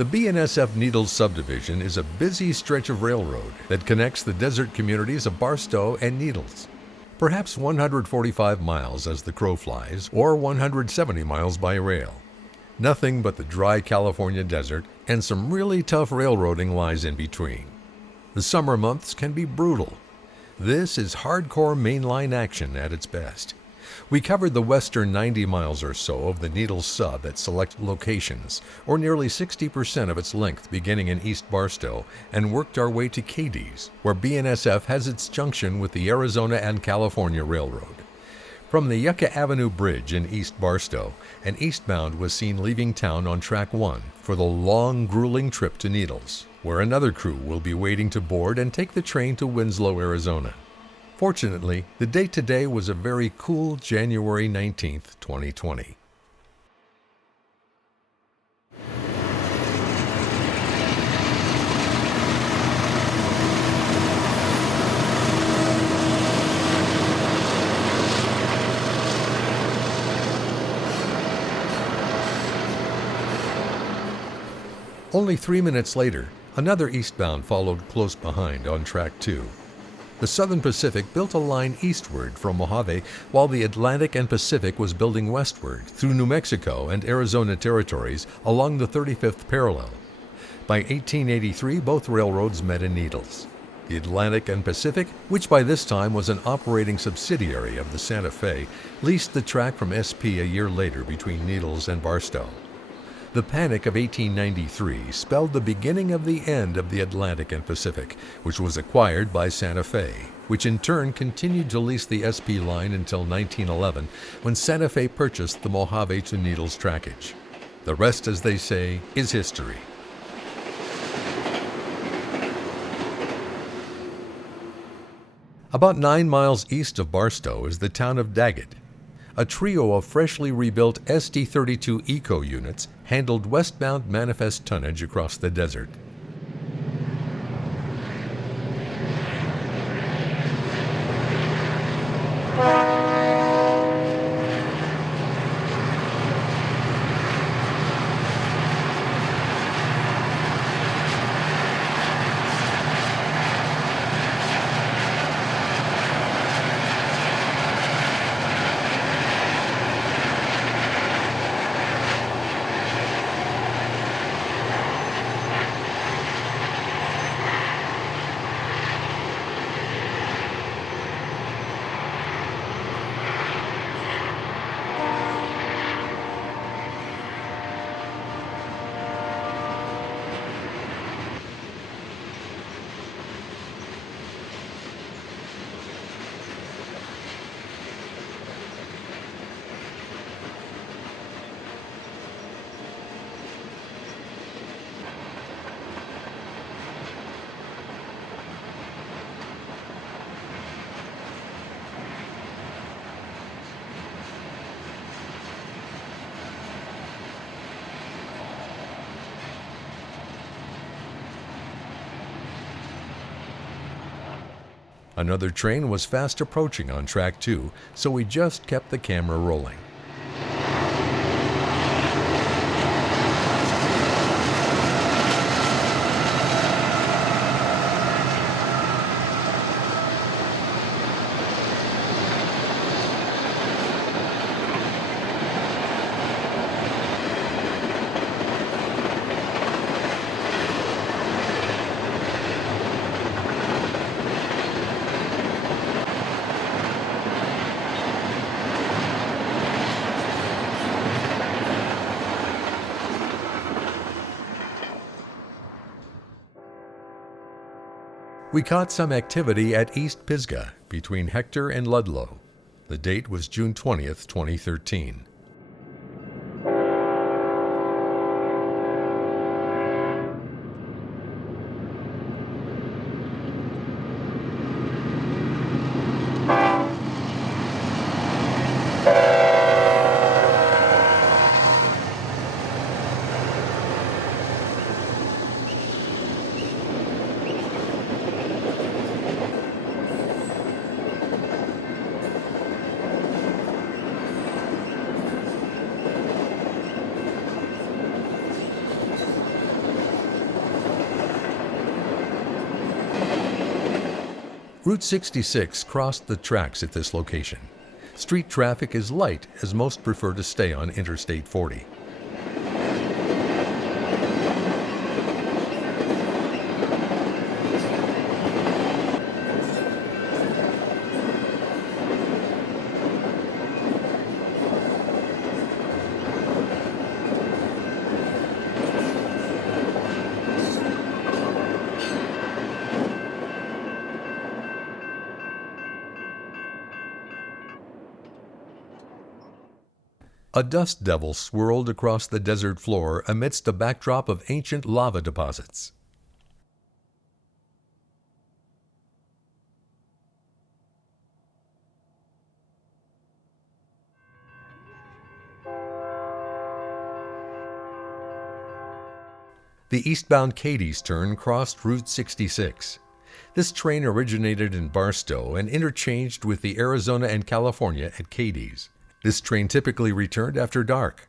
The BNSF Needles subdivision is a busy stretch of railroad that connects the desert communities of Barstow and Needles. Perhaps 145 miles as the crow flies, or 170 miles by rail. Nothing but the dry California desert and some really tough railroading lies in between. The summer months can be brutal. This is hardcore mainline action at its best. We covered the western 90 miles or so of the Needles sub at select locations, or nearly 60% of its length beginning in East Barstow, and worked our way to Cadiz, where BNSF has its junction with the Arizona and California Railroad. From the Yucca Avenue Bridge in East Barstow, an eastbound was seen leaving town on Track 1 for the long, grueling trip to Needles, where another crew will be waiting to board and take the train to Winslow, Arizona. Fortunately, the date today was a very cool January 19th, 2020. Only 3 minutes later, another eastbound followed close behind on Track 2. The Southern Pacific built a line eastward from Mojave, while the Atlantic and Pacific was building westward through New Mexico and Arizona territories along the 35th parallel. By 1883, both railroads met in Needles. The Atlantic and Pacific, which by this time was an operating subsidiary of the Santa Fe, leased the track from SP a year later between Needles and Barstow. The Panic of 1893 spelled the beginning of the end of the Atlantic and Pacific, which was acquired by Santa Fe, which in turn continued to lease the SP line until 1911, when Santa Fe purchased the Mojave to Needles trackage. The rest, as they say, is history. About 9 miles east of Barstow is the town of Daggett. A trio of freshly rebuilt SD-32 Eco units handled westbound manifest tonnage across the desert. Another train was fast approaching on Track 2, so we just kept the camera rolling. We caught some activity at East Pisgah between Hector and Ludlow. The date was June 20th, 2013. Route 66 crossed the tracks at this location. Street traffic is light as most prefer to stay on Interstate 40. A dust devil swirled across the desert floor amidst a backdrop of ancient lava deposits. The eastbound Cadiz turn crossed Route 66. This train originated in Barstow and interchanged with the Arizona and California at Cadiz. This train typically returned after dark.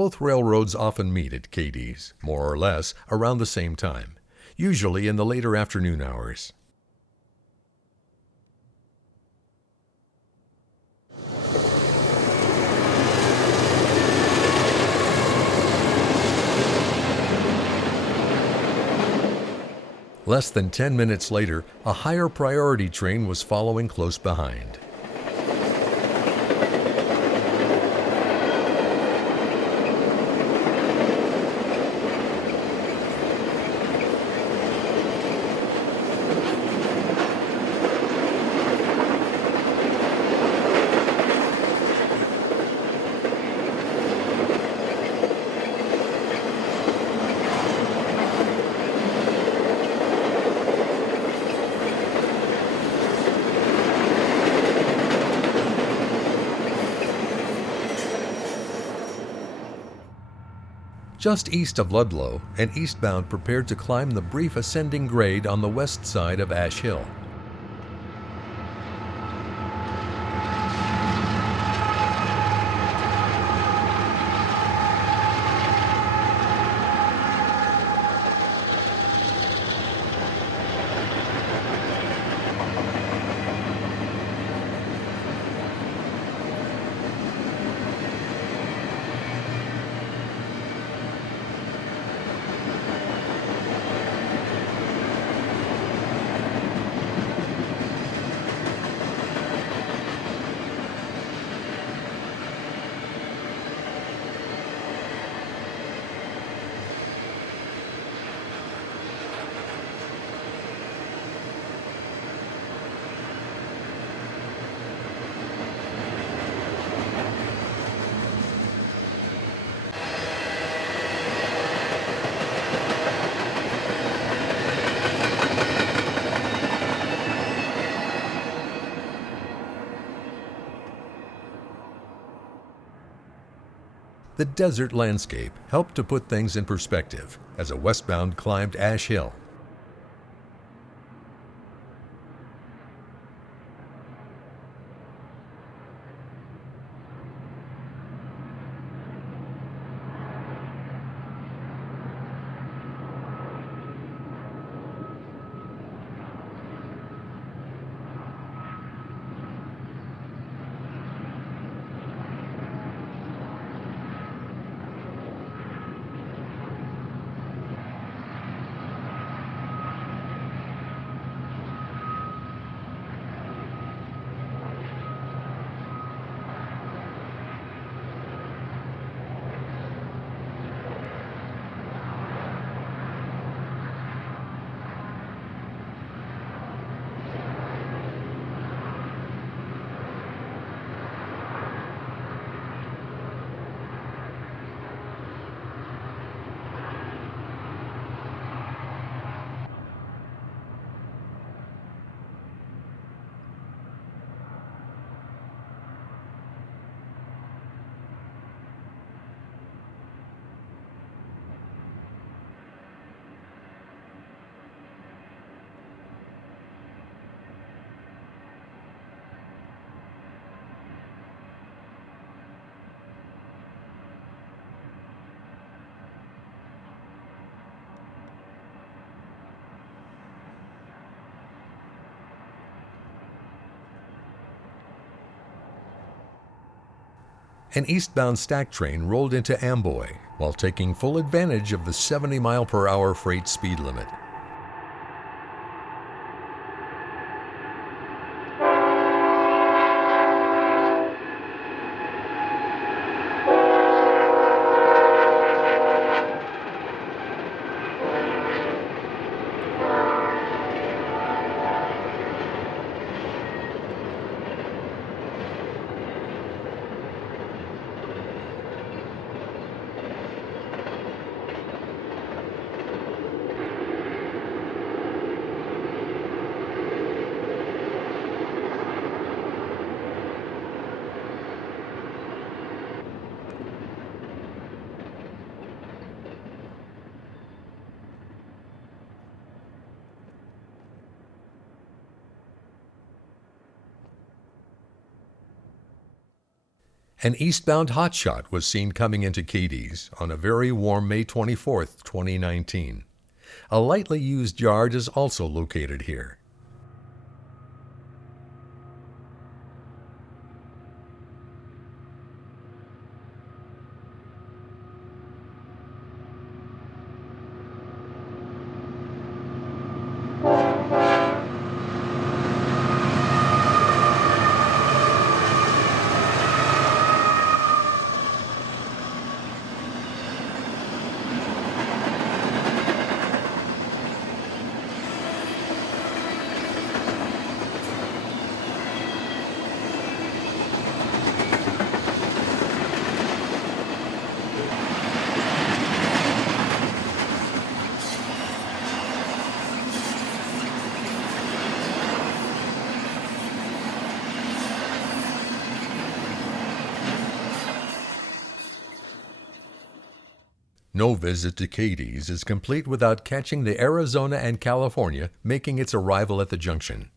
Both railroads often meet at Cadiz, more or less around the same time, usually in the later afternoon hours. Less than 10 minutes later, a higher priority train was following close behind. Just east of Ludlow, an eastbound prepared to climb the brief ascending grade on the west side of Ash Hill. The desert landscape helped to put things in perspective as a westbound climbed Ash Hill. An eastbound stack train rolled into Amboy while taking full advantage of the 70-mile-per-hour freight speed limit. An eastbound hotshot was seen coming into Cadiz on a very warm May 24, 2019. A lightly used yard is also located here. No visit to Cadiz is complete without catching the Arizona and California making its arrival at the junction.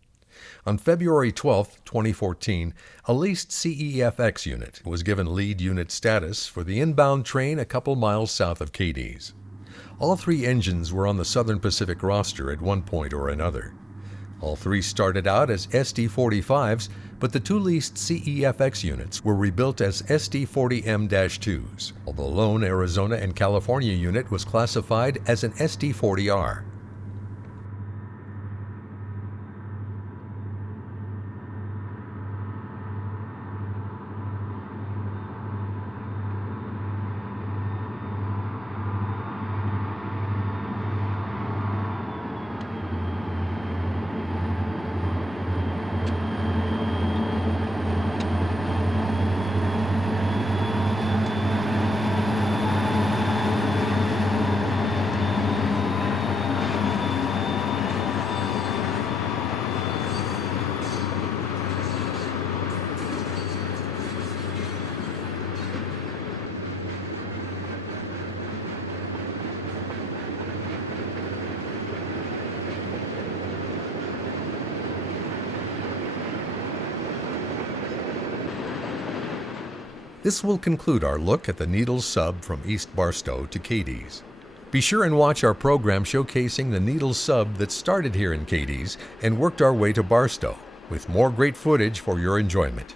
On February 12, 2014, a leased CEFX unit was given lead unit status for the inbound train a couple miles south of Cadiz. All three engines were on the Southern Pacific roster at one point or another. All three started out as SD-45s, but the two leased CEFX units were rebuilt as SD-40M-2s, while the lone Arizona and California unit was classified as an SD-40R. This will conclude our look at the Needles sub from East Barstow to Cadiz. Be sure and watch our program showcasing the Needles sub that started here in Cadiz and worked our way to Barstow, with more great footage for your enjoyment.